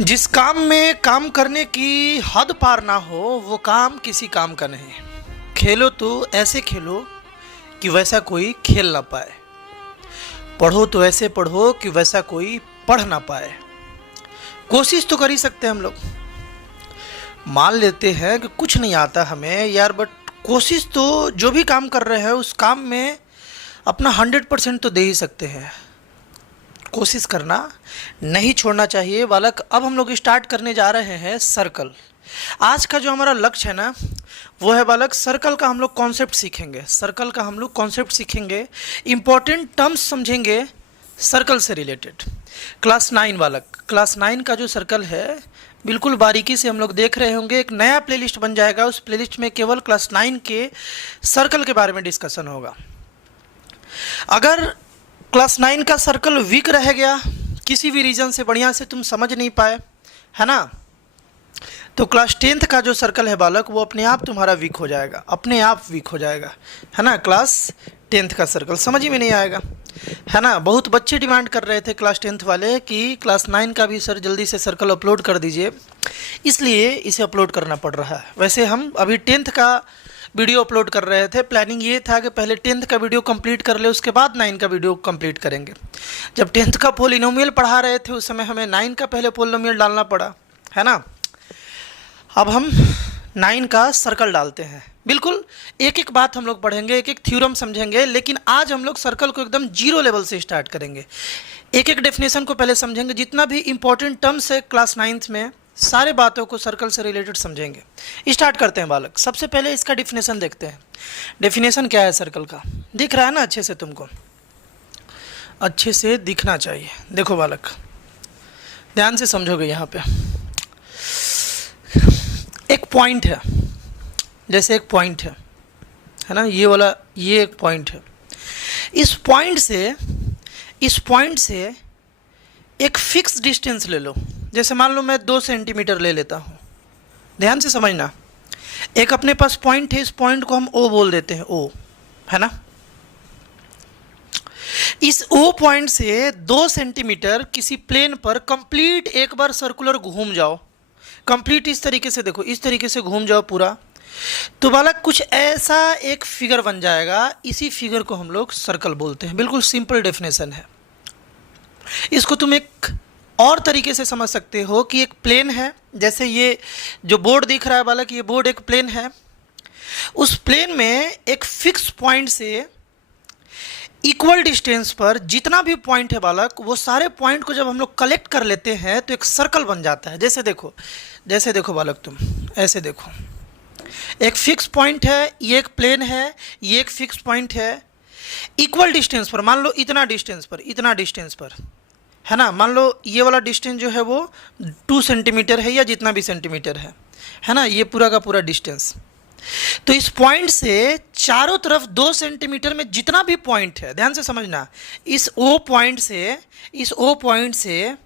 जिस काम में काम करने की हद पार ना हो वो काम किसी काम का नहीं। खेलो तो ऐसे खेलो कि वैसा कोई खेल ना पाए। पढ़ो तो ऐसे पढ़ो कि वैसा कोई पढ़ ना पाए। कोशिश तो कर ही सकते हैं हम लोग। मान लेते हैं कि कुछ नहीं आता हमें यार, बट कोशिश तो जो भी काम कर रहे हैं उस काम में अपना 100% तो दे ही सकते हैं। कोशिश करना नहीं छोड़ना चाहिए बालक। अब हम लोग स्टार्ट करने जा रहे हैं सर्कल। आज का जो हमारा लक्ष्य है ना, वो है बालक सर्कल का हम लोग कॉन्सेप्ट सीखेंगे। सर्कल का हम लोग कॉन्सेप्ट सीखेंगे, इंपॉर्टेंट टर्म्स समझेंगे सर्कल से रिलेटेड। क्लास 9 बालक, क्लास 9 का जो सर्कल है बिल्कुल बारीकी से हम लोग देख रहे होंगे। एक नया प्लेलिस्ट बन जाएगा, उस प्लेलिस्ट में केवल क्लास 9 के सर्कल के बारे में डिस्कशन होगा। अगर क्लास 9 का सर्कल वीक रह गया, किसी भी रीज़न से बढ़िया से तुम समझ नहीं पाए, है ना, तो क्लास 10th का जो सर्कल है बालक वो अपने आप तुम्हारा वीक हो जाएगा, अपने आप वीक हो जाएगा, है ना। क्लास 10th का सर्कल समझ ही में नहीं आएगा, है ना। बहुत बच्चे डिमांड कर रहे थे क्लास 10th वाले कि क्लास 9 का भी सर जल्दी से सर्कल अपलोड कर दीजिए, इसलिए इसे अपलोड करना पड़ रहा है। वैसे हम अभी 10th का वीडियो अपलोड कर रहे थे। प्लानिंग ये था कि पहले 10th का वीडियो कंप्लीट कर ले, उसके बाद 9 का वीडियो कंप्लीट करेंगे। जब 10th का पोलिनोमियल पढ़ा रहे थे उस समय हमें 9 का पहले पोलिनोमियल डालना पड़ा, है ना। अब हम 9 का सर्कल डालते हैं। बिल्कुल एक एक बात हम लोग पढ़ेंगे, एक एक थ्योरम समझेंगे, लेकिन आज हम लोग सर्कल को एकदम जीरो लेवल से स्टार्ट करेंगे। एक एक डेफिनेशन को पहले समझेंगे, जितना भी इंपॉर्टेंट टर्म्स है क्लास 9th में सारे बातों को सर्कल से रिलेटेड समझेंगे। स्टार्ट करते हैं बालक। सबसे पहले इसका डेफिनेशन देखते हैं। डेफिनेशन क्या है सर्कल का, दिख रहा है ना अच्छे से, तुमको अच्छे से दिखना चाहिए। देखो बालक ध्यान से समझोगे। यहाँ पे एक पॉइंट है, जैसे एक पॉइंट है ना, ये वाला, ये एक पॉइंट है। इस पॉइंट से एक फिक्स डिस्टेंस ले लो। जैसे मान लो मैं 2 सेंटीमीटर ले लेता हूँ, ध्यान से समझना। एक अपने पास पॉइंट है, इस पॉइंट को हम ओ बोल देते हैं, ओ, है ना। इस ओ पॉइंट से 2 सेंटीमीटर किसी प्लेन पर कंप्लीट एक बार सर्कुलर घूम जाओ। कंप्लीट इस तरीके से, देखो इस तरीके से घूम जाओ पूरा, तो बालक कुछ ऐसा एक फिगर बन जाएगा। इसी फिगर को हम लोग सर्कल बोलते हैं। बिल्कुल सिंपल डेफिनेशन है। इसको तुम एक और तरीके से समझ सकते हो कि एक प्लेन है, जैसे ये जो बोर्ड दिख रहा है बालक, ये बोर्ड एक प्लेन है। उस प्लेन में एक फिक्स पॉइंट से इक्वल डिस्टेंस पर जितना भी पॉइंट है बालक, वो सारे पॉइंट को जब हम लोग कलेक्ट कर लेते हैं तो एक सर्कल बन जाता है। जैसे देखो बालक, तुम ऐसे देखो, एक फिक्स पॉइंट है, ये एक प्लेन है, ये एक फिक्स पॉइंट है। इक्वल डिस्टेंस पर, मान लो इतना डिस्टेंस पर, है ना। मान लो ये वाला डिस्टेंस जो है वो 2 सेंटीमीटर है या जितना भी सेंटीमीटर है ना, ये पूरा का पूरा डिस्टेंस। तो इस पॉइंट से चारों तरफ 2 सेंटीमीटर में जितना भी पॉइंट है, ध्यान से समझना, इस ओ पॉइंट से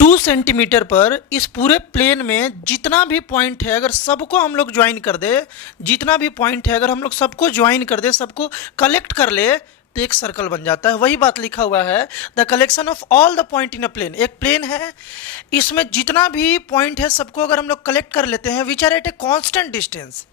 2 सेंटीमीटर पर इस पूरे प्लेन में जितना भी पॉइंट है, अगर सबको हम लोग ज्वाइन कर दे, जितना भी पॉइंट है अगर हम लोग सबको ज्वाइन कर दे, सबको कलेक्ट कर ले, तो एक सर्कल बन जाता है। वही बात लिखा हुआ है, the collection of all the point in a plane. एक प्लेन है, इसमें जितना भी पॉइंट है सबको अगर हम लोग कलेक्ट कर लेते हैं, which are at a constant distance,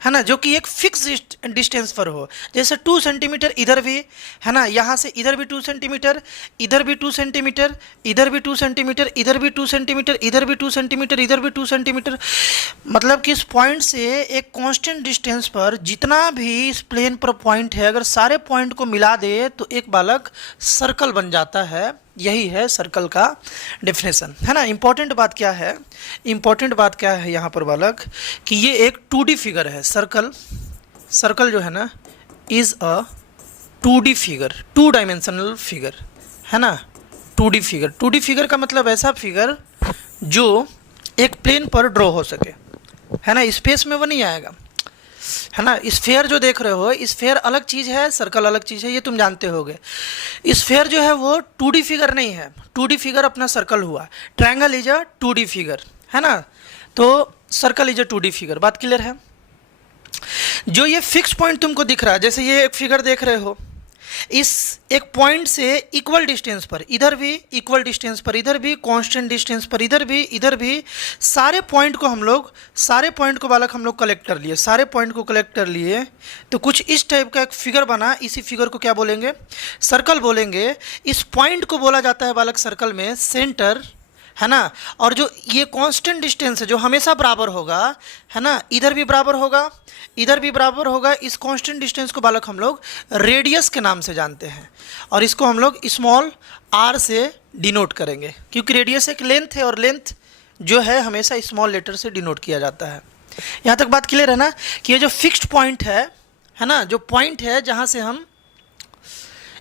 है ना, जो कि एक फिक्स डिस्टेंस पर हो। जैसे 2 सेंटीमीटर इधर भी, है ना, यहाँ से इधर भी 2 सेंटीमीटर, इधर भी 2 सेंटीमीटर, इधर भी 2 सेंटीमीटर, इधर भी 2 सेंटीमीटर, इधर भी 2 सेंटीमीटर, इधर भी 2 सेंटीमीटर। मतलब कि इस पॉइंट से एक कांस्टेंट डिस्टेंस पर जितना भी इस प्लेन पर पॉइंट है, अगर सारे पॉइंट को मिला दे तो एक बालक सर्कल बन जाता है। यही है सर्कल का डेफिनेशन, है ना। इंपॉर्टेंट बात क्या है यहाँ पर बालक, कि ये एक 2D फिगर है। सर्कल जो है ना is a 2D figure, 2 dimensional figure, है ना। 2D फिगर का मतलब ऐसा फिगर जो एक प्लेन पर ड्रॉ हो सके, है ना। स्पेस में वो नहीं आएगा, है ना। स्फेयर जो देख रहे हो, स्फेयर अलग चीज़ है, सर्कल अलग चीज़ है, ये तुम जानते होगे। स्फेयर जो है वो 2D फिगर नहीं है। 2D फिगर अपना सर्कल हुआ, triangle is a 2D figure, है ना। तो circle is a 2D figure. बात क्लियर है। जो ये फिक्स पॉइंट तुमको दिख रहा है, जैसे ये एक फिगर देख रहे हो, इस एक पॉइंट से इक्वल डिस्टेंस पर, इधर भी इक्वल डिस्टेंस पर, इधर भी कांस्टेंट डिस्टेंस पर, इधर भी सारे पॉइंट को बालक हम लोग कलेक्ट कर लिए, सारे पॉइंट को कलेक्ट कर लिए तो कुछ इस टाइप का एक फिगर बना। इसी फिगर को क्या बोलेंगे? सर्कल बोलेंगे। इस पॉइंट को बोला जाता है बालक सर्कल में सेंटर, है ना। और जो ये कांस्टेंट डिस्टेंस है जो हमेशा बराबर होगा, है ना, इधर भी बराबर होगा, इधर भी बराबर होगा, इस कांस्टेंट डिस्टेंस को बालक हम लोग रेडियस के नाम से जानते हैं और इसको हम लोग स्मॉल r से डिनोट करेंगे, क्योंकि रेडियस एक लेंथ है और लेंथ जो है हमेशा स्मॉल लेटर से डिनोट किया जाता है। यहाँ तक बात क्लियर है ना कि ये जो फिक्स्ड पॉइंट है ना, जो पॉइंट है जहाँ से हम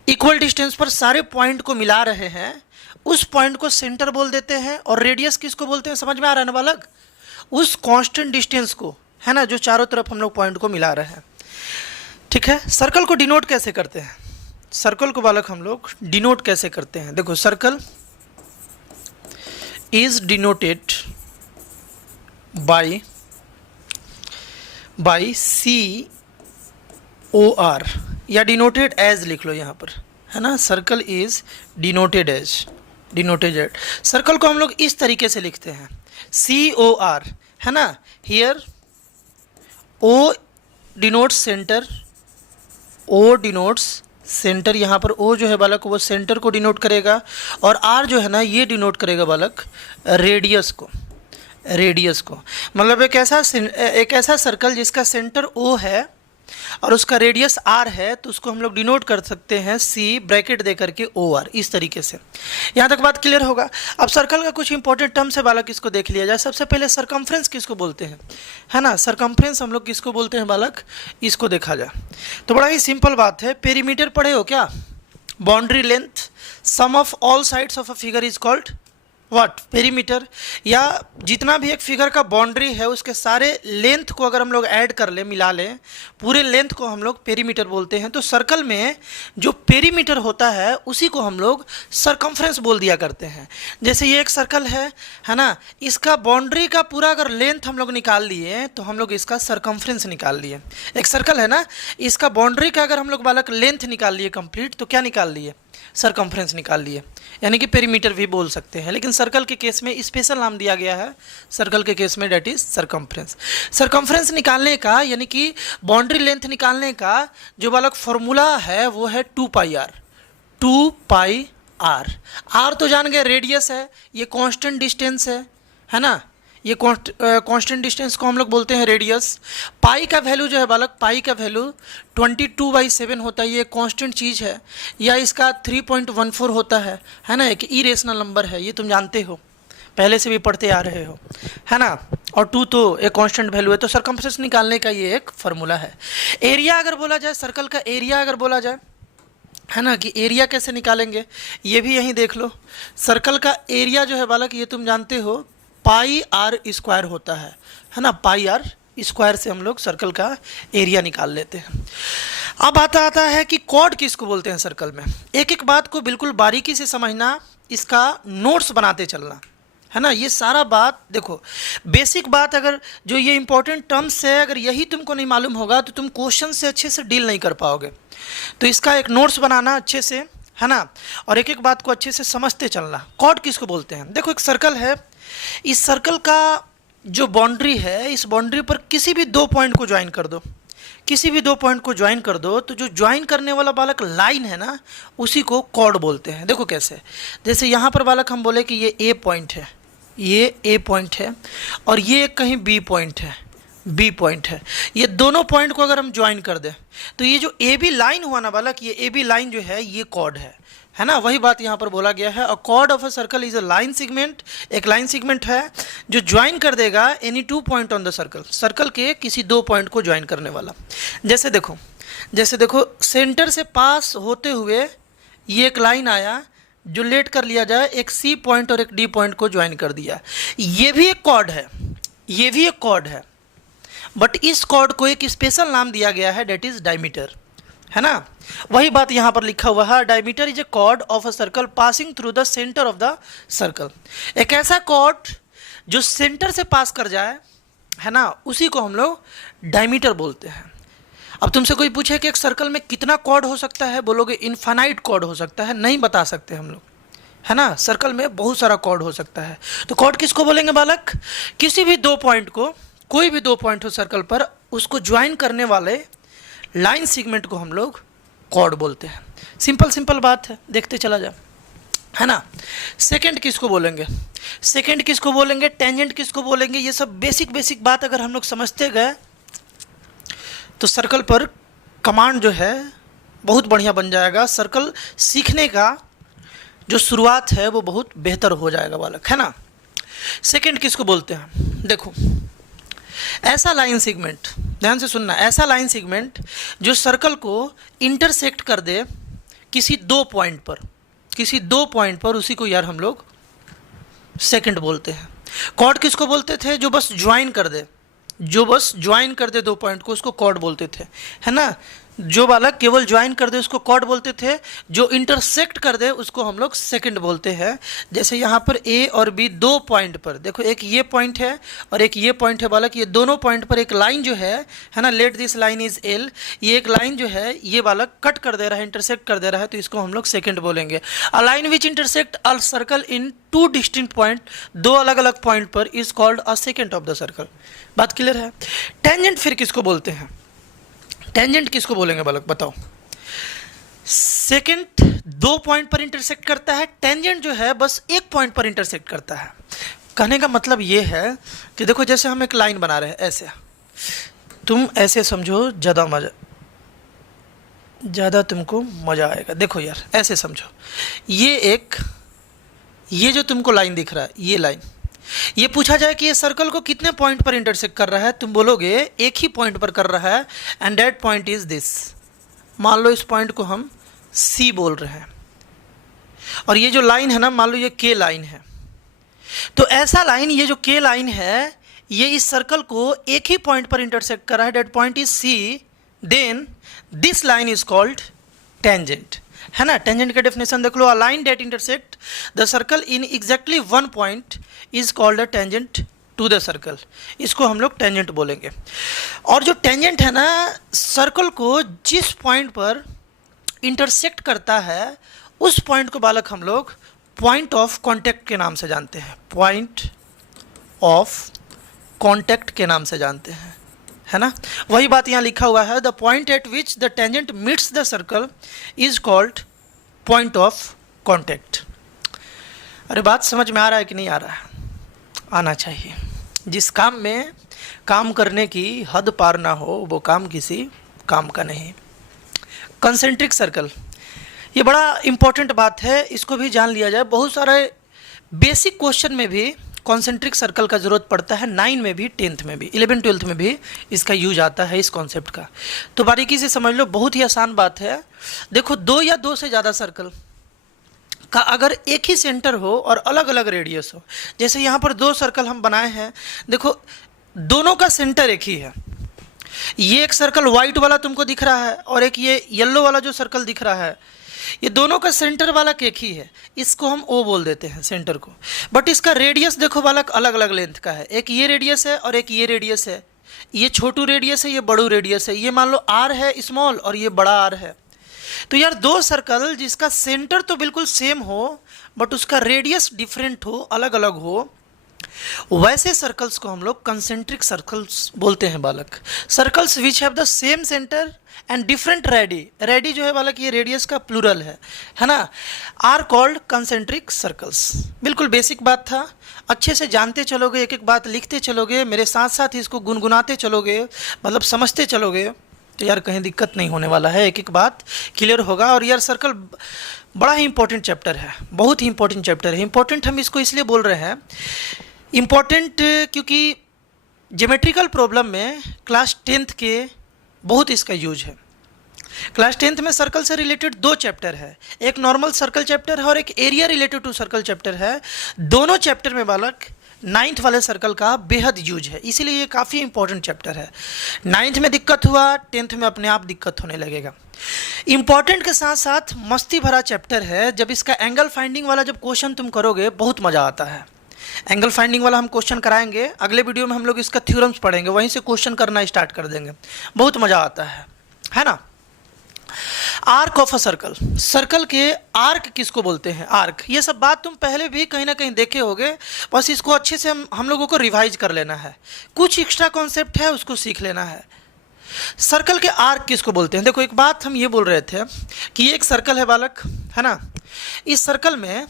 इक्वल डिस्टेंस पर सारे पॉइंट को मिला रहे हैं, उस पॉइंट को सेंटर बोल देते हैं। और रेडियस किसको बोलते हैं, समझ में आ रहा है ना बालक? उस कांस्टेंट डिस्टेंस को, है ना, जो चारों तरफ हम लोग पॉइंट को मिला रहे हैं। ठीक है, सर्कल को डिनोट कैसे करते हैं? सर्कल को बालक हम लोग डिनोट कैसे करते हैं? देखो, circle is denoted by COR या डिनोटेड एज लिख लो यहाँ पर, है ना। Circle is denoted as, circle को हम लोग इस तरीके से लिखते हैं COR, है ना। Here O denotes centre, O denotes centre, यहाँ पर O जो है बालक वो सेंटर को डिनोट करेगा और R जो है ना ये डिनोट करेगा बालक रेडियस को, मतलब एक ऐसा सर्कल जिसका सेंटर O है और उसका रेडियस R है, तो उसको हम लोग डिनोट कर सकते हैं C ब्रैकेट दे करके OR, इस तरीके से। यहाँ तक बात क्लियर होगा। अब सर्कल का कुछ इंपॉर्टेंट टर्म्स है बालक, इसको देख लिया जाए। सबसे पहले सरकमफ्रेंस किसको बोलते हैं, है ना। सरकमफ्रेंस हम लोग किसको बोलते हैं बालक, इसको देखा जाए तो बड़ा ही सिंपल बात है। पेरीमीटर पढ़े हो क्या? Boundary length, sum of all sides of a figure is called what? Perimeter. या जितना भी एक फिगर का बाउंड्री है उसके सारे लेंथ को अगर हम लोग ऐड कर लें, मिला लें, पूरे लेंथ को हम लोग पेरीमीटर बोलते हैं। तो सर्कल में जो पेरीमीटर होता है उसी को हम लोग सरकमफ्रेंस बोल दिया करते हैं। जैसे ये एक सर्कल है ना, इसका बाउंड्री का पूरा अगर लेंथ हम लोग निकाल लिए तो हम लोग इसका सरकमफ्रेंस निकाल लिए। एक सर्कल है ना, इसका बाउंड्री का अगर हम लोग बालक लेंथ निकाल लिए कंप्लीट, तो क्या निकाल लिए? सरकमफ्रेंस निकाल लिए, यानी कि पेरीमीटर भी बोल सकते हैं। लेकिन सर्कल के केस में स्पेशल नाम दिया गया है, सर्कल के केस में, डेट इज सरकमफ्रेंस। सरकमफ्रेंस निकालने का यानी कि बाउंड्री लेंथ निकालने का जो बालक फॉर्मूला है वो है 2πr। 2πr, r तो जान गए रेडियस है, ये कांस्टेंट डिस्टेंस है ना, ये कांस्टेंट डिस्टेंस को हम लोग बोलते हैं रेडियस। पाई का वैल्यू जो है बालक, पाई का वैल्यू 22/7 होता है, ये कांस्टेंट चीज़ है। या इसका 3.14 होता है ना, एक इरेशनल नंबर है, ये तुम जानते हो, पहले से भी पढ़ते आ रहे हो, है ना। और 2 तो एक कांस्टेंट वैल्यू है। तो सरकमफ्रेंस निकालने का ये एक फार्मूला है। एरिया अगर बोला जाए, सर्कल का एरिया अगर बोला जाए, है ना, कि एरिया कैसे निकालेंगे, ये भी यहीं देख लो। सर्कल का एरिया जो है बालक, ये तुम जानते हो, πr² होता है ना। πr² से हम लोग सर्कल का एरिया निकाल लेते हैं। अब आता है कि कॉर्ड किसको बोलते हैं सर्कल में। एक एक बात को बिल्कुल बारीकी से समझना, इसका नोट्स बनाते चलना, है ना। ये सारा बात देखो, बेसिक बात, अगर जो ये इंपॉर्टेंट टर्म्स है अगर यही तुमको नहीं मालूम होगा तो तुम क्वेश्चन से अच्छे से डील नहीं कर पाओगे। तो इसका एक नोट्स बनाना अच्छे से, है ना, और एक एक बात को अच्छे से समझते चलना। कॉर्ड किसको बोलते हैं? देखो, एक सर्कल है, इस सर्कल का जो बाउंड्री है, इस बाउंड्री पर किसी भी 2 पॉइंट को ज्वाइन कर दो, किसी भी 2 पॉइंट को ज्वाइन कर दो, तो जो ज्वाइन करने वाला बालक लाइन है ना, उसी को कॉर्ड बोलते हैं। देखो कैसे, जैसे यहाँ पर बालक हम बोले कि ये ए पॉइंट है, ये ए पॉइंट है और ये कहीं बी पॉइंट है, बी पॉइंट है। ये दोनों पॉइंट को अगर हम ज्वाइन कर दें तो ये जो ए बी लाइन हुआ ना बालक, ये ए बी लाइन जो है ये कॉर्ड है ना। वही बात यहाँ पर बोला गया है। अ cord of a circle is a line segment, एक लाइन सेगमेंट है जो ज्वाइन कर देगा any 2 point on the circle, circle के किसी 2 पॉइंट को ज्वाइन करने वाला। जैसे देखो सेंटर से पास होते हुए ये एक लाइन आया जो लेट कर लिया जाए, एक सी पॉइंट और एक डी पॉइंट को ज्वाइन कर दिया। ये भी एक कॉर्ड है, ये भी एक कॉर्ड है, बट इस कॉर्ड को एक स्पेशल नाम दिया गया है, डेट इज डायमीटर, है ना। वही बात यहाँ पर लिखा हुआ है, diameter is a chord of a circle passing through the centre of the circle. एक ऐसा कॉर्ड जो सेंटर से पास कर जाए, है ना, उसी को हम लोग डायमीटर बोलते हैं। अब तुमसे कोई पूछे कि एक सर्कल में कितना कॉर्ड हो सकता है, बोलोगे इनफाइनाइट कॉर्ड हो सकता है, नहीं बता सकते हम लोग, है ना। सर्कल में बहुत सारा कॉर्ड हो सकता है। तो कॉर्ड किसको बोलेंगे बालक? किसी भी दो पॉइंट को, कोई भी दो पॉइंट हो सर्कल पर, उसको ज्वाइन करने वाले लाइन सेगमेंट को हम लोग कॉर्ड बोलते हैं। सिंपल सिंपल बात है, देखते चला जा, है ना। सेकंड किसको बोलेंगे? सेकंड किसको बोलेंगे? टेंजेंट किसको बोलेंगे? ये सब बेसिक बेसिक बात अगर हम लोग समझते गए तो सर्कल पर कमांड जो है बहुत बढ़िया बन जाएगा। सर्कल सीखने का जो शुरुआत है वो बहुत बेहतर हो जाएगा बालक, है ना। सेकंड किसको बोलते हैं? देखो, ऐसा लाइन सेगमेंट, ध्यान से सुनना, ऐसा लाइन सेगमेंट जो सर्कल को इंटरसेक्ट कर दे किसी दो पॉइंट पर, किसी दो पॉइंट पर, उसी को यार हम लोग सेकंड बोलते हैं। कॉर्ड किसको बोलते थे? जो बस ज्वाइन कर दे, जो बस ज्वाइन कर दे दो पॉइंट को, उसको कॉर्ड बोलते थे, है ना। जो बालक केवल ज्वाइन कर दे उसको कॉर्ड बोलते थे, जो इंटरसेक्ट कर दे उसको हम लोग सेकंड बोलते हैं। जैसे यहाँ पर ए और बी दो पॉइंट पर, देखो एक ये पॉइंट है और एक ये पॉइंट है बालक, ये दोनों पॉइंट पर एक लाइन जो है ना, let this line is L, ये एक लाइन जो है ये बालक कट कर दे रहा है, इंटरसेक्ट कर दे रहा है, तो इसको हम लोग सेकंड बोलेंगे। A line which intersect a circle in two distinct point, दो अलग अलग पॉइंट पर, is called a second of the circle. बात क्लियर है। टेंजेंट फिर किसको बोलते हैं? टेंजेंट किसको बोलेंगे बालक, बताओ। सेकंड दो पॉइंट पर इंटरसेक्ट करता है, टेंजेंट जो है बस एक पॉइंट पर इंटरसेक्ट करता है। कहने का मतलब ये है कि देखो, जैसे हम एक लाइन बना रहे हैं, ऐसे तुम ऐसे समझो, ज़्यादा तुमको मज़ा आएगा। देखो यार, ऐसे समझो, ये जो तुमको लाइन दिख रहा है, ये लाइन, ये पूछा जाए कि ये सर्कल को कितने पॉइंट पर इंटरसेक्ट कर रहा है, तुम बोलोगे एक ही पॉइंट पर कर रहा है, and that point is this. मान लो इस पॉइंट को हम सी बोल रहे हैं, और ये जो लाइन है ना, मान लो ये के लाइन है। तो ऐसा लाइन, ये जो के लाइन है, ये इस सर्कल को एक ही पॉइंट पर इंटरसेक्ट कर रहा है, that point is C, then this line is called tangent, है ना। टेंजेंट का डेफिनेशन देख लो, a line that intersect the circle in exactly one point is called a tangent to the circle. इसको हम लोग टेंजेंट बोलेंगे। और जो टेंजेंट है ना, सर्कल को जिस पॉइंट पर इंटरसेक्ट करता है, उस पॉइंट को बालक हम लोग पॉइंट ऑफ कॉन्टैक्ट के नाम से जानते हैं, पॉइंट ऑफ कॉन्टैक्ट के नाम से जानते हैं, है ना। वही बात यहाँ लिखा हुआ है, the point eight which the tangent meets the circle is called point of contact. अरे बात समझ में आ रहा है कि नहीं आ रहा है? आना चाहिए। जिस काम में काम करने की हद पार ना हो, वो काम किसी काम का नहीं। कंसेंट्रिक सर्कल, ये बड़ा इंपॉर्टेंट बात है, इसको भी जान लिया जाए। बहुत सारे बेसिक क्वेश्चन में भी कॉन्सेंट्रिक सर्कल का ज़रूरत पड़ता है, 9 में भी, 10th में भी, 11 12th में भी इसका यूज आता है, इस कॉन्सेप्ट का। तो बारीकी से समझ लो, बहुत ही आसान बात है। देखो, दो या दो से ज़्यादा सर्कल का अगर एक ही सेंटर हो और अलग अलग रेडियस हो, जैसे यहाँ पर दो सर्कल हम बनाए हैं, देखो दोनों का सेंटर एक ही है। ये एक सर्कल वाइट वाला तुमको दिख रहा है और एक ये येलो वाला जो सर्कल दिख रहा है, ये दोनों का सेंटर बालक एक ही है, इसको हम ओ बोल देते हैं सेंटर को। बट इसका रेडियस देखो बालक अलग अलग लेंथ का है, एक ये रेडियस है और एक ये रेडियस है, ये छोटू रेडियस है, ये बड़ू रेडियस है, ये मान लो आर है स्मॉल और ये बड़ा आर है। तो यार दो सर्कल जिसका सेंटर तो बिल्कुल सेम हो बट उसका रेडियस डिफरेंट हो, अलग अलग हो, वैसे सर्कल्स को हम लोग कंसेंट्रिक सर्कल्स बोलते हैं बालक। Circles which have the same centre and different ready, ready जो है बालक ये रेडियस का प्लूरल है ना, आर कॉल्ड कंसेंट्रिक सर्कल्स। बिल्कुल बेसिक बात था, अच्छे से जानते चलोगे, एक एक बात लिखते चलोगे, मेरे साथ साथ इसको गुनगुनाते चलोगे, मतलब समझते चलोगे, तो यार कहीं दिक्कत नहीं होने वाला है, एक एक बात क्लियर होगा। और यार सर्कल बड़ा ही इंपॉर्टेंट चैप्टर है, बहुत ही इंपॉर्टेंट चैप्टर है। इंपॉर्टेंट हम इसको इसलिए बोल रहे हैं, इम्पॉर्टेंट क्योंकि ज्योमेट्रिकल प्रॉब्लम में क्लास 10th के बहुत इसका यूज है। क्लास 10th में सर्कल से रिलेटेड दो चैप्टर है, एक नॉर्मल सर्कल चैप्टर है और एक area related to circle chapter है। दोनों चैप्टर में बालक 9th वाले सर्कल का बेहद यूज है, इसीलिए ये काफ़ी इंपॉर्टेंट चैप्टर है। 9th में दिक्कत हुआ, 10th में अपने आप दिक्कत होने लगेगा। इंपॉर्टेंट के साथ साथ मस्ती भरा चैप्टर है। जब इसका एंगल फाइंडिंग वाला जब क्वेश्चन तुम करोगे बहुत मज़ा आता है। एंगल फाइंडिंग वाला हम क्वेश्चन कराएंगे, अगले वीडियो में हम लोग इसका थ्योरम्स पढ़ेंगे, वहीं से क्वेश्चन करना स्टार्ट कर देंगे, बहुत मज़ा आता है। है ना। Arc of a circle, circle के आर्क किसको बोलते हैं, आर्क। ये सब बात तुम पहले भी कहीं ना कहीं देखे होगे, बस इसको अच्छे से हम लोगों को रिवाइज कर लेना है, कुछ एक्स्ट्रा कॉन्सेप्ट है उसको सीख लेना है। सर्कल के आर्क किसको बोलते हैं। देखो एक बात हम ये बोल रहे थे कि ये एक सर्कल है बालक, है ना। इस सर्कल में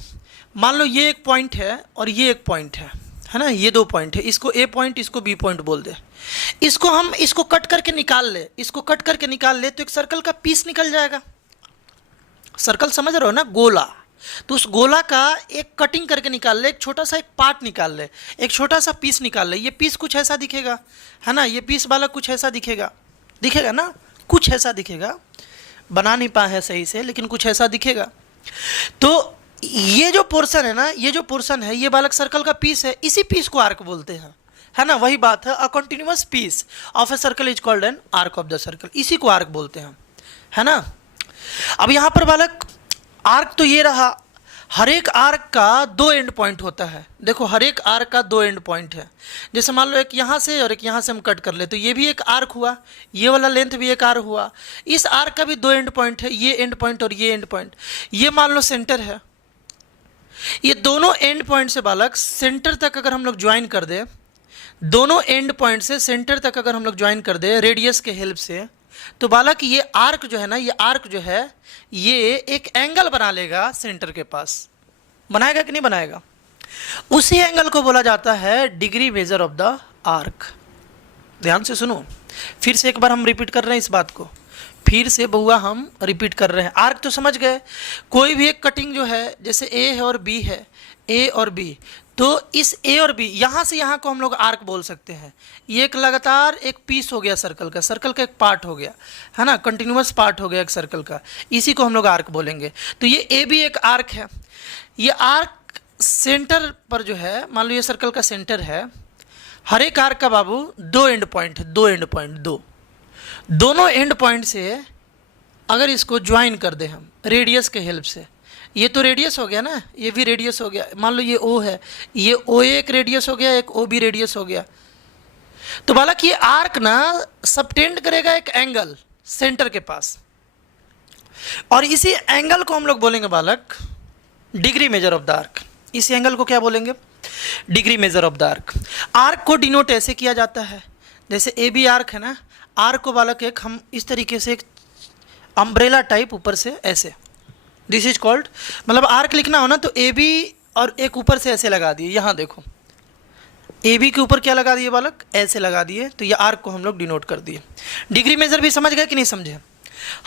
मान लो ये एक पॉइंट है और ये एक पॉइंट है ना, ये दो पॉइंट है, इसको ए पॉइंट इसको बी पॉइंट बोल दे। इसको हम इसको कट करके निकाल ले, इसको कट करके निकाल ले तो एक सर्कल का पीस निकल जाएगा। सर्कल समझ रहे हो ना, गोला। तो उस गोला का एक कटिंग करके निकाल ले, एक छोटा सा एक पार्ट निकाल ले, एक छोटा सा पीस निकाल ले। ये पीस कुछ ऐसा दिखेगा, है ना, ये पीस वाला कुछ ऐसा दिखेगा, दिखेगा ना, कुछ ऐसा दिखेगा, बना नहीं पाए है सही से लेकिन कुछ ऐसा दिखेगा। तो ये जो पोर्शन है ना, ये जो पोर्शन है ये बालक सर्कल का पीस है, इसी पीस को आर्क बोलते हैं, है ना। वही बात है, a continuous piece of a circle is called an arc of the circle, इसी को आर्क बोलते हैं, है ना। अब यहाँ पर बालक आर्क तो ये रहा, हर एक आर्क का दो एंड पॉइंट होता है। देखो हर एक आर्क का दो एंड पॉइंट है, जैसे मान लो एक यहाँ से और एक यहाँ से हम कट कर ले तो ये भी एक आर्क हुआ, ये वाला लेंथ भी एक आर्क हुआ। इस आर्क का भी दो एंड पॉइंट है, ये एंड पॉइंट और ये एंड पॉइंट। ये मान लो सेंटर है, ये दोनों एंड पॉइंट से बालक सेंटर तक अगर हम लोग ज्वाइन कर दे, दोनों एंड पॉइंट से सेंटर तक अगर हम लोग ज्वाइन कर दे रेडियस के हेल्प से, तो बालक ये आर्क जो है ना, ये आर्क जो है ये एक एंगल बना लेगा सेंटर के पास। बनाएगा कि नहीं बनाएगा। उसी एंगल को बोला जाता है degree measure of the arc. ध्यान से सुनो, फिर से एक बार हम रिपीट कर रहे हैं इस बात को, फिर से बहुआ हम रिपीट कर रहे हैं। आर्क तो समझ गए, कोई भी एक कटिंग जो है, जैसे ए है और बी है, ए और बी, तो इस ए और बी यहाँ से यहाँ को हम लोग आर्क बोल सकते हैं। ये एक लगातार एक पीस हो गया सर्कल का, सर्कल का एक पार्ट हो गया, है ना, कंटिन्यूअस पार्ट हो गया एक सर्कल का, इसी को हम लोग आर्क बोलेंगे। तो ये ए बी एक आर्क है। ये आर्क सेंटर पर जो है, मान लो ये सर्कल का सेंटर है, हर एक आर्क का बाबू दो एंड पॉइंट है, दो एंड पॉइंट, दोनों एंड पॉइंट से अगर इसको ज्वाइन कर दे हम रेडियस के हेल्प से, ये तो रेडियस हो गया ना, ये भी रेडियस हो गया। मान लो ये ओ है, ये ओ एक रेडियस हो गया, एक ओ बी रेडियस हो गया। तो बालक ये आर्क ना सबटेंड करेगा एक एंगल सेंटर के पास, और इसी एंगल को हम लोग बोलेंगे बालक degree measure of the arc. इस एंगल को क्या बोलेंगे, degree measure of the arc. Arc को डिनोट ऐसे किया जाता है, जैसे ए बी आर्क है ना, आर्क को बालक एक हम इस तरीके से एक अम्ब्रेला टाइप ऊपर से ऐसे, दिस इज कॉल्ड, मतलब आर्क लिखना हो ना तो ए बी और एक ऊपर से ऐसे लगा दिए। यहाँ देखो ए बी के ऊपर क्या लगा दिए बालक, ऐसे लगा दिए, तो ये आर्क को हम लोग डिनोट कर दिए। डिग्री मेजर भी समझ गए कि नहीं समझे।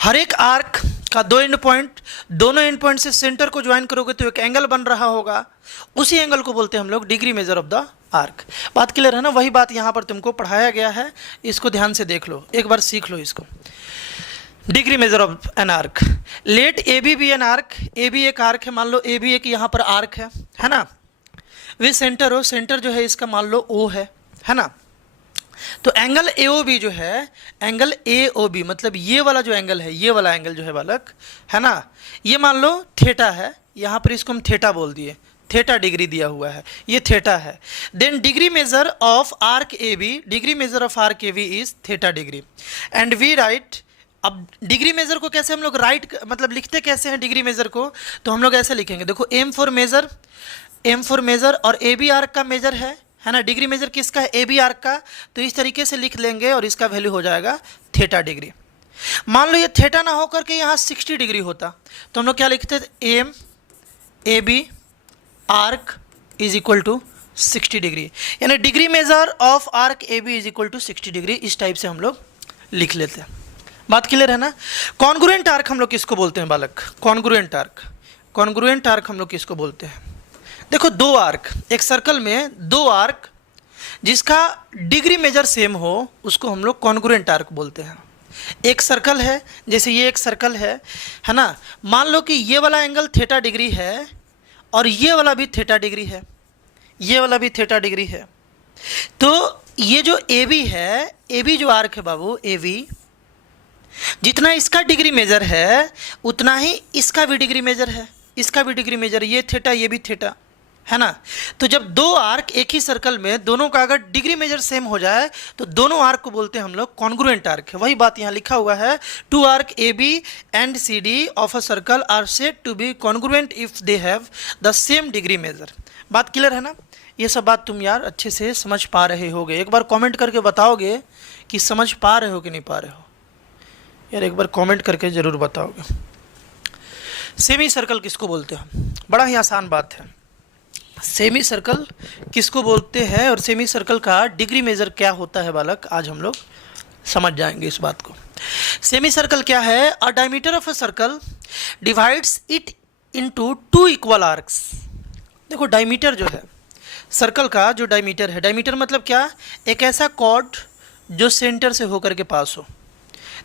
हर एक आर्क का दो एंड पॉइंट, दोनों एंड पॉइंट से सेंटर को ज्वाइन करोगे तो एक एंगल बन रहा होगा, उसी एंगल को बोलते हैं हम लोग degree measure of the arc. बात क्लियर है ना। वही बात यहाँ पर तुमको पढ़ाया गया है, इसको ध्यान से देख लो, एक बार सीख लो इसको। Degree measure of an arc, let A B an arc. A B एक आर्क है, मान लो ए बी एक यहाँ पर आर्क है ना, वे सेंटर हो, सेंटर जो है इसका मान लो ओ है ना। तो एंगल ए ओ बी जो है, एंगल ए ओ बी मतलब ये वाला जो एंगल है, ये वाला एंगल जो है बालक, है ना, ये मान लो थीटा है, यहाँ पर इसको हम थीटा बोल दिए, थीटा डिग्री दिया हुआ है, ये थीटा है। Then degree measure of arc A B, degree measure of arc A B is theta degree, and we write. अब डिग्री मेजर को कैसे हम लोग राइट मतलब लिखते कैसे हैं डिग्री मेजर को, तो हम लोग ऐसे लिखेंगे, देखो एम फॉर मेजर और ए बी आर्क का मेजर है ना। डिग्री मेजर किसका है, ए बी आर्क का, तो इस तरीके से लिख लेंगे और इसका वैल्यू हो जाएगा थीटा डिग्री। मान लो ये थीटा ना होकर के यहाँ 60 डिग्री होता तो हम लोग क्या लिखते थे, M A B arc is equal to 60 degree, यानी degree measure of arc A B is equal to 60 degree. इस टाइप से हम लोग लिख लेते हैं। बात क्लियर है ना। कॉन्ग्रुएंट आर्क हम लोग किसको बोलते हैं बालक, कॉन्ग्रुएंट आर्क हम लोग किसको बोलते हैं। देखो दो आर्क, एक सर्कल में दो आर्क जिसका डिग्री मेजर सेम हो उसको हम लोग कॉन्ग्रुएंट आर्क बोलते हैं। एक सर्कल है, जैसे ये एक सर्कल है ना, मान लो कि ये वाला एंगल थीटा डिग्री है और ये वाला भी थीटा डिग्री है, ये वाला भी थीटा डिग्री है। तो ये जो ए बी है, ए बी जो आर्क है बाबू, ए बी जितना इसका डिग्री मेजर है उतना ही इसका भी डिग्री मेजर है, इसका भी डिग्री मेजर, ये थीटा ये भी थीटा, है ना। तो जब दो आर्क एक ही सर्कल में दोनों का अगर डिग्री मेजर सेम हो जाए तो दोनों आर्क को बोलते हैं हम लोग कॉन्ग्रुएंट आर्क है। वही बात यहाँ लिखा हुआ है, two arc A B and C D of a circle are said to be congruent if they have the same degree measure. बात क्लियर है ना। ये सब बात तुम यार अच्छे से समझ पा रहे होगे। एक बार कमेंट करके बताओगे कि समझ पा रहे हो कि नहीं पा रहे हो यार, एक बार कमेंट करके ज़रूर बताओगे। सेमी सर्कल किसको बोलते हैं? बड़ा ही आसान बात है। सेमी सर्कल किसको बोलते हैं और सेमी सर्कल का डिग्री मेजर क्या होता है बालक, आज हम लोग समझ जाएंगे इस बात को। सेमी सर्कल क्या है? A diameter of a circle divides it into two equal arcs. देखो डायमीटर जो है सर्कल का, जो डायमीटर है, डायमीटर मतलब क्या? एक ऐसा कॉर्ड जो सेंटर से होकर के पास हो।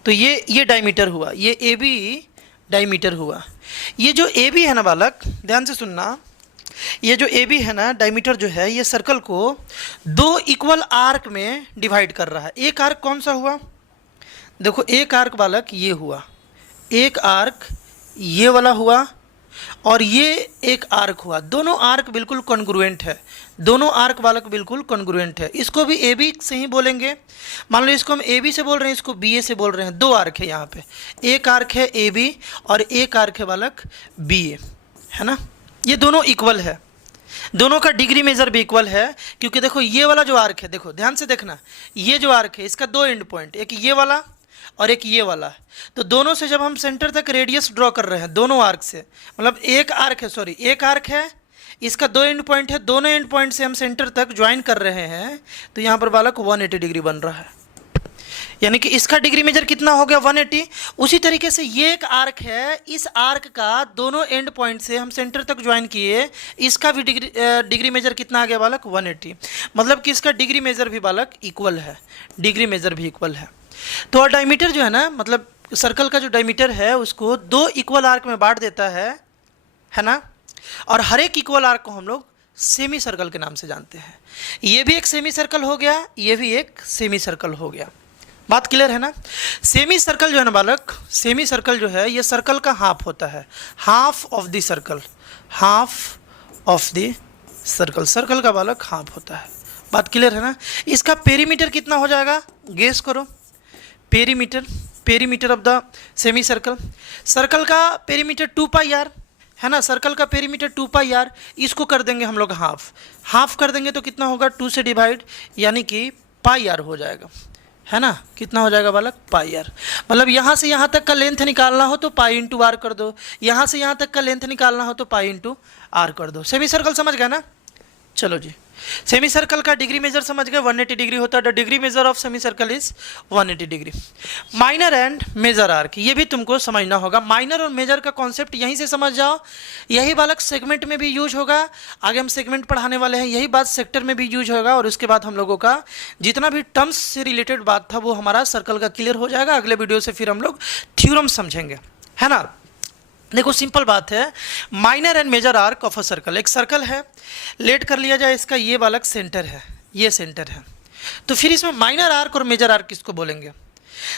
तो ये डायमीटर हुआ, ये ए बी डायमीटर हुआ। ये जो ए बी है ना बालक, ध्यान से सुनना, ये जो ए बी है ना डायमीटर जो है, ये सर्कल को दो इक्वल आर्क में डिवाइड कर रहा है। एक आर्क कौन सा हुआ? देखो एक आर्क बालक ये हुआ, एक आर्क ये वाला हुआ और ये एक आर्क हुआ। दोनों आर्क बिल्कुल कॉन्ग्रुएंट है, दोनों आर्क बालक बिल्कुल कॉन्ग्रुएंट है। इसको भी ए बी से ही बोलेंगे। मान लो इसको हम ए बी से बोल रहे हैं, इसको बी ए से बोल रहे हैं। दो आर्क है यहाँ पे, एक आर्क है ए बी और एक आर्क है बालक बी ए, है ना। ये दोनों इक्वल है, दोनों का डिग्री मेजर भी इक्वल है। क्योंकि देखो ये वाला जो आर्क है, देखो ध्यान से देखना, ये जो आर्क है इसका दो एंड पॉइंट, एक ये वाला और एक ये वाला। तो दोनों से जब हम सेंटर तक रेडियस ड्रॉ कर रहे हैं, दोनों आर्क से, मतलब एक आर्क है, सॉरी एक आर्क है, इसका दो एंड पॉइंट है, दोनों एंड पॉइंट से हम सेंटर तक ज्वाइन कर रहे हैं, तो यहाँ पर बालक 180 डिग्री बन रहा है। यानी कि इसका डिग्री मेजर कितना हो गया? 180। उसी तरीके से ये एक आर्क है, इस आर्क का दोनों एंड पॉइंट से हम सेंटर तक ज्वाइन किए, इसका भी डिग्री मेजर कितना आ गया बालक? 180। मतलब कि इसका डिग्री मेजर भी बालक इक्वल है, डिग्री मेजर भी इक्वल है। तो डायमीटर जो है ना, मतलब सर्कल का जो डायमीटर है उसको दो इक्वल आर्क में बांट देता है ना। और हर एक इक्वल आर्क को हम लोग सेमी सर्कल के नाम से जानते हैं। ये भी एक सेमी सर्कल हो गया, ये भी एक सेमी सर्कल हो गया। बात क्लियर है ना। सेमी सर्कल जो है ना बालक, सेमी सर्कल जो है ये सर्कल का हाफ होता है, half of the circle, half of the circle, circle का बालक हाफ होता है। बात क्लियर है ना। इसका पेरीमीटर कितना हो जाएगा? गेस करो। Perimeter, perimeter of the semi circle, circle का पेरीमीटर 2 पाई आर है ना। सर्कल का पेरीमीटर 2 पाई आर, इसको कर देंगे हम लोग हाफ, हाफ कर देंगे तो कितना होगा? 2 से डिवाइड, यानी कि पाई आर हो जाएगा, है ना। कितना हो जाएगा बालक? पाई आर। मतलब यहाँ से यहाँ तक का लेंथ निकालना हो तो पाई इंटू आर कर दो, यहाँ से यहाँ तक का लेंथ निकालना हो तो पाई इंटू आर कर दो। सेमी सर्कल समझ गए ना। चलो जी, सेमी सर्कल का डिग्री मेजर समझ गए, 180 डिग्री होता है। The degree measure of semi circle is 180 degree. Minor and major arc, ये भी तुमको समझना होगा। माइनर और मेजर का कॉन्सेप्ट यहीं से समझ जाओ, यही बालक सेगमेंट में भी यूज होगा। आगे हम सेगमेंट पढ़ाने वाले हैं, यही बात सेक्टर में भी यूज होगा। और उसके बाद हम लोगों का जितना भी टर्म्स से रिलेटेड बात था वो हमारा सर्कल का क्लियर हो जाएगा। अगले वीडियो से फिर हम लोग थ्योरम समझेंगे, है ना। देखो सिंपल बात है, minor and major arc of a circle. एक सर्कल है, लेट कर लिया जाए, इसका ये बालक सेंटर है, ये सेंटर है। तो फिर इसमें माइनर आर्क और मेजर आर्क किसको बोलेंगे?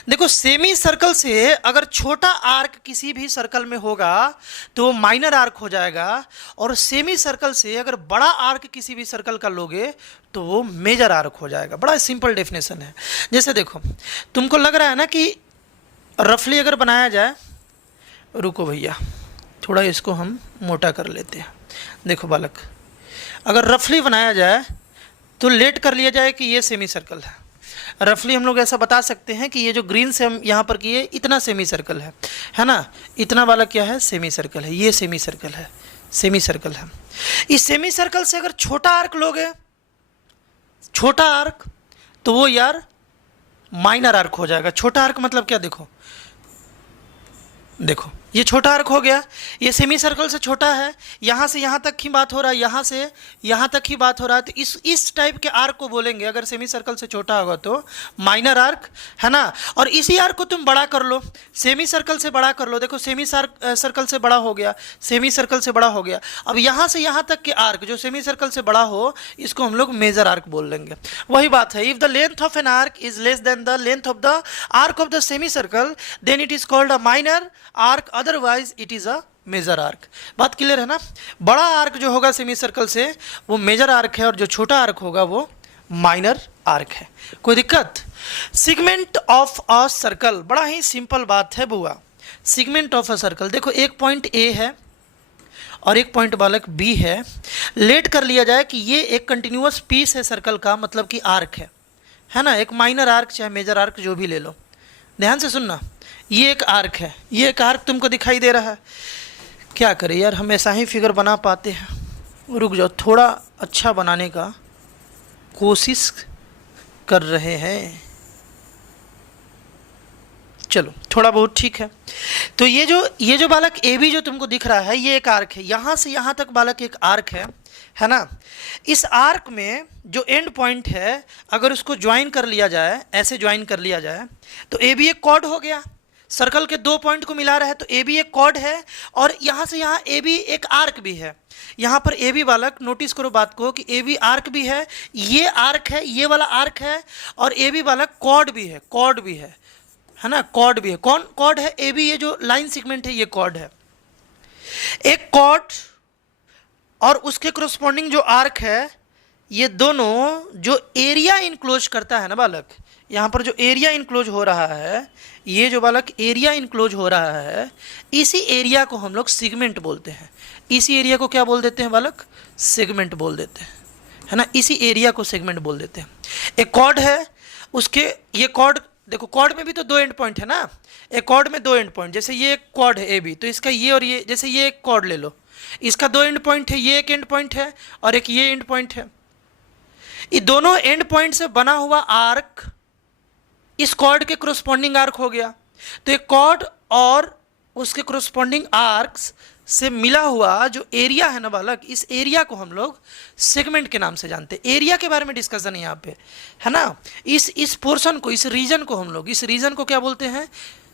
देखो सेमी सर्कल से अगर छोटा आर्क किसी भी सर्कल में होगा तो माइनर आर्क हो जाएगा, और सेमी सर्कल से अगर बड़ा आर्क किसी भी सर्कल का लोगे तो वो मेजर आर्क हो जाएगा। बड़ा सिंपल डेफिनेशन है। जैसे देखो तुमको लग रहा है ना कि रफली अगर बनाया जाए, रुको भैया थोड़ा इसको हम मोटा कर लेते हैं। देखो बालक, अगर रफली बनाया जाए तो लेट कर लिया जाए कि ये सेमी सर्कल है। रफली हम लोग ऐसा बता सकते हैं कि ये जो ग्रीन से हम यहाँ पर किए इतना सेमी सर्कल है ना। इतना वाला क्या है? सेमी सर्कल है। ये सेमी सर्कल है, सेमी सर्कल है। इस सेमी सर्कल से अगर छोटा आर्क लोगे, छोटा आर्क, तो वो यार माइनर आर्क हो जाएगा। छोटा आर्क मतलब क्या? देखो देखो ये छोटा आर्क हो गया, ये सेमी सर्कल से छोटा है, यहाँ से यहाँ तक ही बात हो रहा है, यहाँ से यहाँ तक ही बात हो रहा है। तो इस टाइप के आर्क को बोलेंगे, अगर सेमी सर्कल से छोटा होगा तो माइनर आर्क, है ना। और इसी आर्क को तुम बड़ा कर लो, सेमी सर्कल से बड़ा कर लो। देखो सेमी सर्कल से बड़ा हो गया, सेमी सर्कल से बड़ा हो गया। अब यहाँ से यहाँ तक के आर्क जो सेमी सर्कल से बड़ा हो, इसको हम लोग मेजर आर्क बोल लेंगे। वही बात है, if the length of an arc is less than the length of the arc of the semi circle, then it is called a minor arc, otherwise it is a major arc. बात clear है ना? बड़ा arc जो होगा semi circle से वो major arc है और जो छोटा आर्क होगा वो माइनर आर्क है। कोई दिक्कत? सेगमेंट ऑफ अ सर्कल, बड़ा ही सिंपल बात है बुआ। सेगमेंट ऑफ अ सर्कल, देखो एक पॉइंट ए है और एक पॉइंट बालक बी है। लेट कर लिया जाए कि ये एक कंटिन्यूअस पीस है सर्कल का, मतलब कि आर्क है ना? एक माइनर आर्क चाहे मेजर आर्क जो भी ले लो, ध्यान से सुनना। ये एक आर्क है, ये एक आर्क तुमको दिखाई दे रहा है। क्या करें यार, हम ऐसा ही फिगर बना पाते हैं। रुक जाओ, थोड़ा अच्छा बनाने का कोशिश कर रहे हैं। चलो थोड़ा बहुत ठीक है। तो ये जो बालक ए बी जो तुमको दिख रहा है ये एक आर्क है, यहाँ से यहाँ तक बालक एक आर्क है ना? इस आर्क में जो एंड पॉइंट है अगर उसको ज्वाइन कर लिया जाए, ऐसे ज्वाइन कर लिया जाए तो ए बी एक कॉर्ड हो गया। सर्कल के दो पॉइंट को मिला रहा है तो ए बी एक कॉर्ड है और यहाँ से यहाँ ए बी एक आर्क भी है। यहाँ पर ए बी बालक नोटिस करो बात को कि ए बी आर्क भी है, ये आर्क है, ये वाला आर्क है और ए बी बालक कॉर्ड भी है, कॉर्ड भी है ना? कॉर्ड भी है। कौन कॉर्ड है? ए बी, ये जो लाइन सेगमेंट है ये कॉर्ड है। एक कॉर्ड और उसके करस्पॉन्डिंग जो आर्क है, ये दोनों जो एरिया इनक्लोज करता है ना बालक, यहाँ पर जो एरिया इनक्लोज हो रहा है, ये जो बालक एरिया इनक्लोज हो रहा है, इसी एरिया को हम लोग सेगमेंट बोलते हैं। इसी एरिया को क्या बोल देते हैं बालक? सेगमेंट बोल देते हैं, है ना? इसी एरिया को सेगमेंट बोल देते हैं। एक कॉर्ड है, उसके ये कॉर्ड देखो, कॉर्ड में भी तो दो एंड पॉइंट है ना? एक कॉर्ड में दो एंड पॉइंट, जैसे ये एक कॉर्ड है ए बी, तो इसका ये और ये, जैसे ये एक कॉर्ड ले लो, इसका दो एंड पॉइंट है, ये एक एंड पॉइंट है और एक ये एंड पॉइंट है। ये दोनों एंड पॉइंट से बना हुआ आर्क इस कॉर्ड के करस्पॉन्डिंग आर्क हो गया। तो एक कॉर्ड और उसके करस्पॉन्डिंग आर्क्स से मिला हुआ जो एरिया है ना बालक, इस एरिया को हम लोग सेगमेंट के नाम से जानते हैं। एरिया के बारे में डिस्कशन यहाँ पे है ना? इस पोर्शन को, इस रीजन को हम लोग, इस रीजन को क्या बोलते हैं?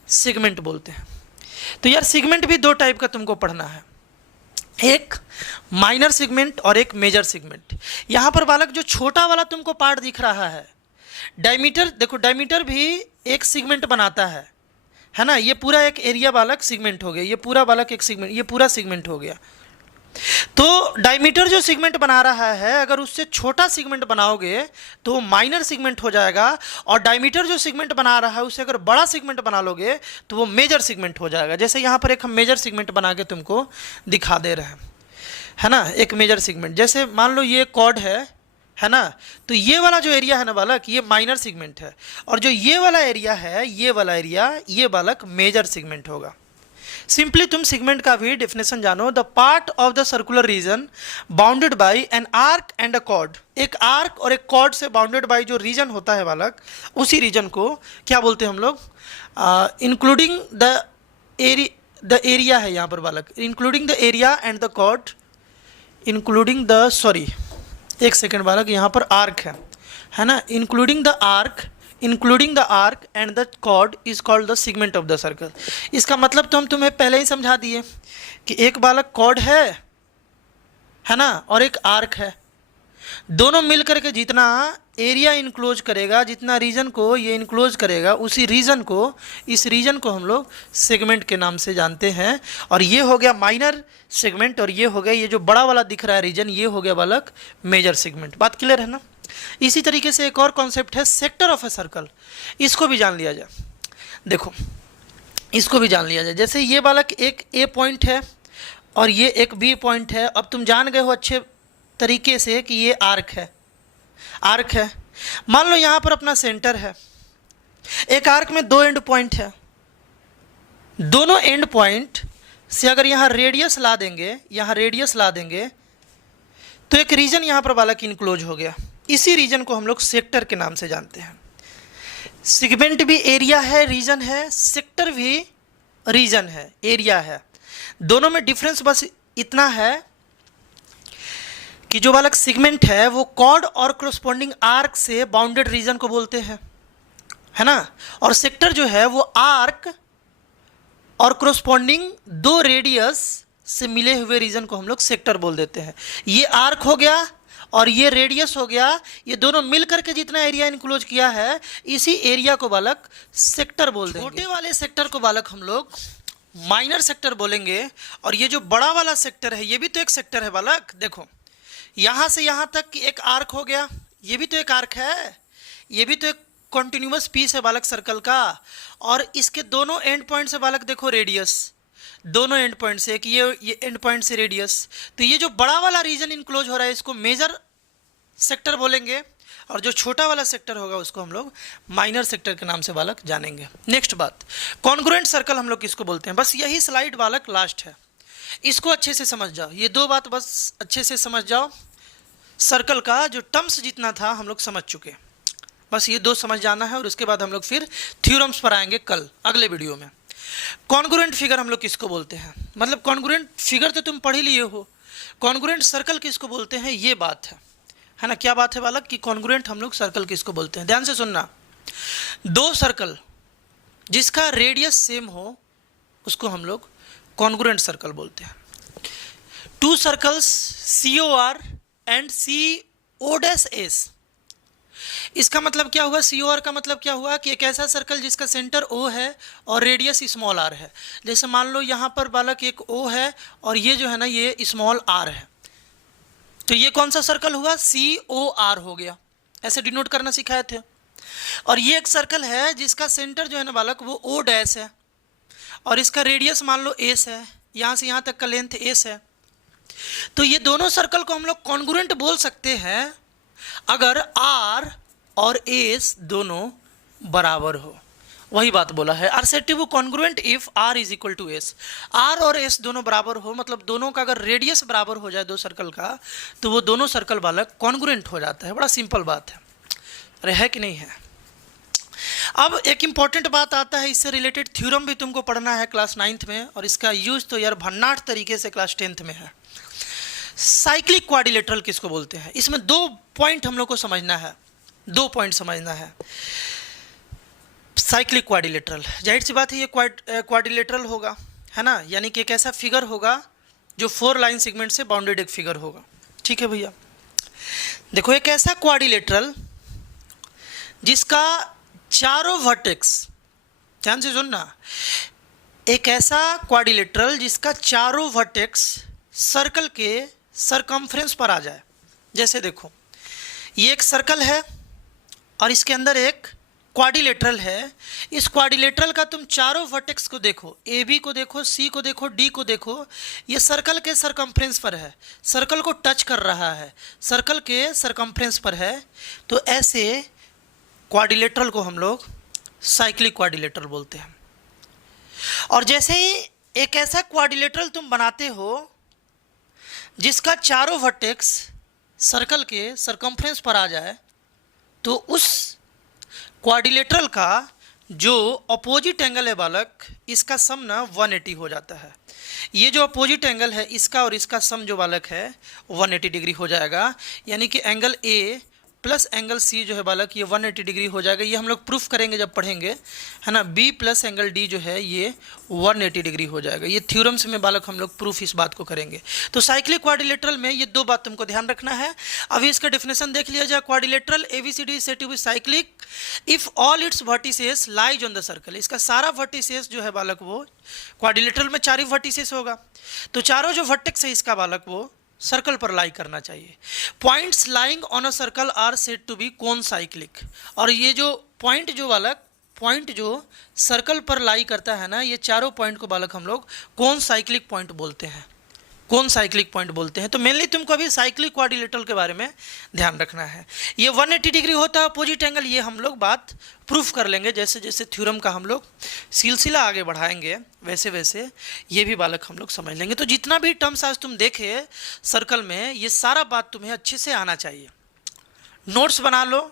सेगमेंट बोलते हैं। तो यार सेगमेंट भी दो टाइप का तुमको पढ़ना है, एक माइनर सेगमेंट और एक मेजर सेगमेंट। यहाँ पर बालक जो छोटा वाला तुमको पार्ट दिख रहा है डायमीटर, देखो डायमीटर भी एक सेगमेंट बनाता है ना? ये पूरा एक एरिया बालक सेगमेंट हो गया, ये पूरा बालक एक सेगमेंट, ये पूरा सेगमेंट हो गया। तो डायमीटर जो सेगमेंट बना रहा है अगर उससे छोटा सेगमेंट बनाओगे तो माइनर सेगमेंट हो जाएगा, और डायमीटर जो सेगमेंट बना रहा है उससे अगर बड़ा सेगमेंट बना लोगे तो वो मेजर सेगमेंट हो जाएगा। जैसे यहाँ पर एक हम मेजर सेगमेंट बना के तुमको दिखा दे रहे हैं, है ना? एक मेजर सेगमेंट, जैसे मान लो ये कॉर्ड है ना? तो ये वाला जो एरिया है ना बालक, ये माइनर सेगमेंट है, और जो ये वाला एरिया है, ये वाला एरिया, ये बालक मेजर सेगमेंट होगा। सिंपली तुम सेगमेंट का भी डेफिनेशन जानो, the part of the circular region bounded by an arc and a cord. एक आर्क और एक कॉर्ड से बाउंडेड बाय जो रीजन होता है बालक, उसी रीजन को क्या बोलते हैं हम लोग? इंक्लूडिंग द एरिया है यहाँ पर बालक, including the area and the chord, including the, sorry एक सेकेंड बालक, यहाँ पर आर्क है ना? Including the arc and the chord is called the segment of the circle. इसका मतलब तो हम तुम्हें पहले ही समझा दिए कि एक बालक कॉर्ड है ना, और एक आर्क है। दोनों मिल करके जितना एरिया इनक्लोज करेगा, जितना रीजन को ये इनक्लोज करेगा, उसी रीजन को, इस रीजन को हम लोग सेगमेंट के नाम से जानते हैं। और ये हो गया माइनर सेगमेंट, और ये हो गया, ये जो बड़ा वाला दिख रहा है रीजन, ये हो गया बालक मेजर सेगमेंट। बात क्लियर है ना? इसी तरीके से एक और कॉन्सेप्ट है सेक्टर ऑफ ए सर्कल, इसको भी जान लिया जाए। देखो इसको भी जान लिया जाए, जैसे ये बालक एक ए पॉइंट है और ये एक बी पॉइंट है। अब तुम जान गए हो अच्छे तरीके से कि ये आर्क है। मान लो यहाँ पर अपना सेंटर है, एक आर्क में दो एंड पॉइंट है, दोनों एंड पॉइंट से अगर यहाँ रेडियस ला देंगे तो एक रीजन यहाँ पर बालक इनक्लोज हो गया। इसी रीजन को हम लोग सेक्टर के नाम से जानते हैं। सेगमेंट भी एरिया है, रीजन है, सेक्टर भी रीजन है, एरिया है। दोनों में डिफरेंस बस इतना है कि जो बालक सेगमेंट है वो कॉर्ड और करस्पॉन्डिंग आर्क से बाउंडेड रीजन को बोलते हैं, है ना? और सेक्टर जो है वो आर्क और करस्पॉन्डिंग दो रेडियस से मिले हुए रीजन को हम लोग सेक्टर बोल देते हैं। ये आर्क हो गया और ये रेडियस हो गया, ये दोनों मिल करके जितना एरिया इनक्लोज किया है, इसी एरिया को बालक सेक्टर बोल देंगे। छोटे वाले सेक्टर को बालक हम लोग माइनर सेक्टर बोलेंगे। और ये जो बड़ा वाला सेक्टर है ये भी तो एक सेक्टर है बालक। देखो यहाँ से यहाँ तक एक आर्क हो गया, ये भी तो एक आर्क है, ये भी तो एक कॉन्टिन्यूअस पीस है बालक सर्कल का। और इसके दोनों एंड पॉइंट से बालक देखो रेडियस, दोनों एंड पॉइंट से, एक ये एंड पॉइंट से रेडियस। तो ये जो बड़ा वाला रीजन इनक्लोज हो रहा है इसको मेजर सेक्टर बोलेंगे, और जो छोटा वाला सेक्टर होगा उसको हम लोग माइनर सेक्टर के नाम से बालक जानेंगे। नेक्स्ट बात, कॉन्ग्रुएंट सर्कल हम लोग किसको बोलते हैं। बस यही स्लाइड बालक लास्ट है, इसको अच्छे से समझ जाओ, ये दो बात बस अच्छे से समझ जाओ। सर्कल का जो टर्म्स जितना था हम लोग समझ चुके, बस ये दो समझ जाना है, और उसके बाद हम लोग फिर थ्योरम्स पर आएंगे कल अगले वीडियो में। कॉन्ग्रुएंट फिगर हम लोग किसको बोलते हैं, मतलब कॉन्ग्रुएंट फिगर तो तुम पढ़ ही लिए हो, कॉन्ग्रुएंट सर्कल किसको बोलते हैं ये बात है ना। क्या बात है बालक कि कॉन्ग्रुएंट हम लोग सर्कल किसको बोलते हैं। ध्यान से सुनना, दो सर्कल जिसका रेडियस सेम हो उसको हम लोग कॉन्ग्रुएंट सर्कल बोलते हैं। To circles COR and CO'S, इसका मतलब क्या हुआ, COR का मतलब क्या हुआ कि एक ऐसा सर्कल जिसका सेंटर O है और रेडियस स्मॉल r है। जैसे मान लो यहाँ पर बालक एक O है और ये जो है ना ये स्मॉल r है, तो ये कौन सा सर्कल हुआ, COR हो गया, ऐसे डिनोट करना सिखाए थे। और ये एक सर्कल है जिसका सेंटर जो है ना बालक वो O' है और इसका रेडियस मान लो S है, यहाँ से यहाँ तक का लेंथ S है। तो ये दोनों सर्कल को हम लोग कॉन्ग्रुएंट बोल सकते हैं अगर R और S दोनों बराबर हो। वही बात बोला है, are said to be congruent if R is equal to S। R और S दोनों बराबर हो, मतलब दोनों का अगर रेडियस बराबर हो जाए दो सर्कल का, तो वो दोनों सर्कल बालक कॉन्ग्रुएंट हो जाता है। बड़ा सिंपल बात है, अरे है कि नहीं है। अब एक इंपॉर्टेंट बात आता है, इससे रिलेटेड थ्योरम भी तुमको पढ़ना है क्लास 9th में, और इसका यूज तो यार भन्नाट तरीके से क्लास 10th में है। साइक्लिक क्वाड्रिलेटरल किसको बोलते हैं, इसमें दो पॉइंट हम लोग को समझना है, दो पॉइंट समझना है। साइक्लिक क्वाड्रिलेटरल, जाहिर सी बात है ये क्वाड्रिलेटरल होगा, है ना, यानी कि एक ऐसा फिगर होगा जो 4 लाइन सेगमेंट से बाउंडेड एक फिगर होगा। ठीक है भैया, देखो एक ऐसा क्वाड्रिलेटरल जिसका चारों वर्टेक्स, ध्यान से सुनना, एक ऐसा क्वाड्रिलेटरल जिसका चारों वर्टेक्स सर्कल के सरकमफ्रेंस पर आ जाए। जैसे देखो ये एक सर्कल है और इसके अंदर एक क्वाड्रिलेटरल है, इस क्वाड्रिलेटरल का तुम चारों वर्टेक्स को देखो, AB को देखो, C को देखो, D को देखो, ये सर्कल के सरकमफ्रेंस पर है, सर्कल को टच कर रहा है, सर्कल के सरकमफ्रेंस पर है। तो ऐसे क्वाड्रिलेटरल को हम लोग साइक्लिक क्वाड्रिलेटरल बोलते हैं। और जैसे ही एक ऐसा क्वाड्रिलेटरल तुम बनाते हो जिसका चारों वर्टेक्स सर्कल के सरकमफ्रेंस पर आ जाए, तो उस क्वाड्रिलेटरल का जो अपोजिट एंगल है बालक, इसका सम ना 180 हो जाता है। ये जो अपोजिट एंगल है इसका और इसका सम जो बालक है 180 डिग्री हो जाएगा, यानी कि angle A plus angle C जो है बालक ये 180 डिग्री हो जाएगा। ये हम लोग प्रूफ करेंगे जब पढ़ेंगे, है ना। B प्लस एंगल D जो है ये 180 डिग्री हो जाएगा। ये थ्योरम्स में बालक हम लोग प्रूफ इस बात को करेंगे। तो साइक्लिक क्वाड्रिलेटरल में ये दो बात तुमको ध्यान रखना है। अभी इसका डेफिनेशन देख लिया जाए। Quadrilateral ABCD is said to be cyclic if all its vertices lies on the circle. इसका सारा वर्टिसेस जो है बालक वो क्वाड्रिलेटरल में 4 वर्टिसेस होगा, तो चारों जो वर्टेक्स है इसका बालक वो सर्कल पर लाई करना चाहिए। Points lying on a circle are said to be concyclic. और ये जो पॉइंट जो बालक पॉइंट जो सर्कल पर लाई करता है ना, ये चारों पॉइंट को बालक हम लोग कोन साइक्लिक पॉइंट बोलते हैं, कोन साइक्लिक पॉइंट बोलते हैं। तो मेनली तुमको अभी साइक्लिक क्वाड्रिलेटरल के बारे में ध्यान रखना है। ये 180 डिग्री होता है अपोजिट एंगल, ये हम लोग बात प्रूफ कर लेंगे जैसे जैसे थ्योरम का हम लोग सिलसिला आगे बढ़ाएंगे, वैसे वैसे ये भी बालक हम लोग समझ लेंगे। तो जितना भी टर्म्स आज तुम देखे सर्कल में, ये सारा बात तुम्हें अच्छे से आना चाहिए। नोट्स बना लो।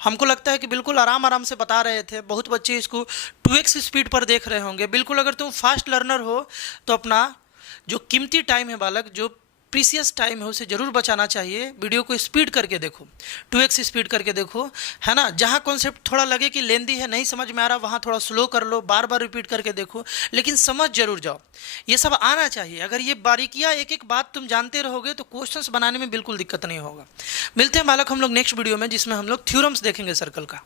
हमको लगता है कि बिल्कुल आराम आराम से बता रहे थे, बहुत बच्चे इसको 2x स्पीड पर देख रहे होंगे। बिल्कुल अगर तुम फास्ट लर्नर हो तो अपना जो कीमती टाइम है बालक, जो प्रीसियस टाइम है, उसे ज़रूर बचाना चाहिए। वीडियो को स्पीड करके देखो, 2x स्पीड करके देखो, है ना। जहाँ कॉन्सेप्ट थोड़ा लगे कि लेंदी है, नहीं समझ में आ रहा, वहाँ थोड़ा स्लो कर लो, बार बार रिपीट करके देखो, लेकिन समझ जरूर जाओ। ये सब आना चाहिए। अगर ये बारीकियाँ एक एक बात तुम जानते रहोगे तो क्वेश्चंस बनाने में बिल्कुल दिक्कत नहीं होगा। मिलते हैं बालक हम लोग नेक्स्ट वीडियो में, जिसमें हम लोग थ्योरम्स देखेंगे सर्कल का।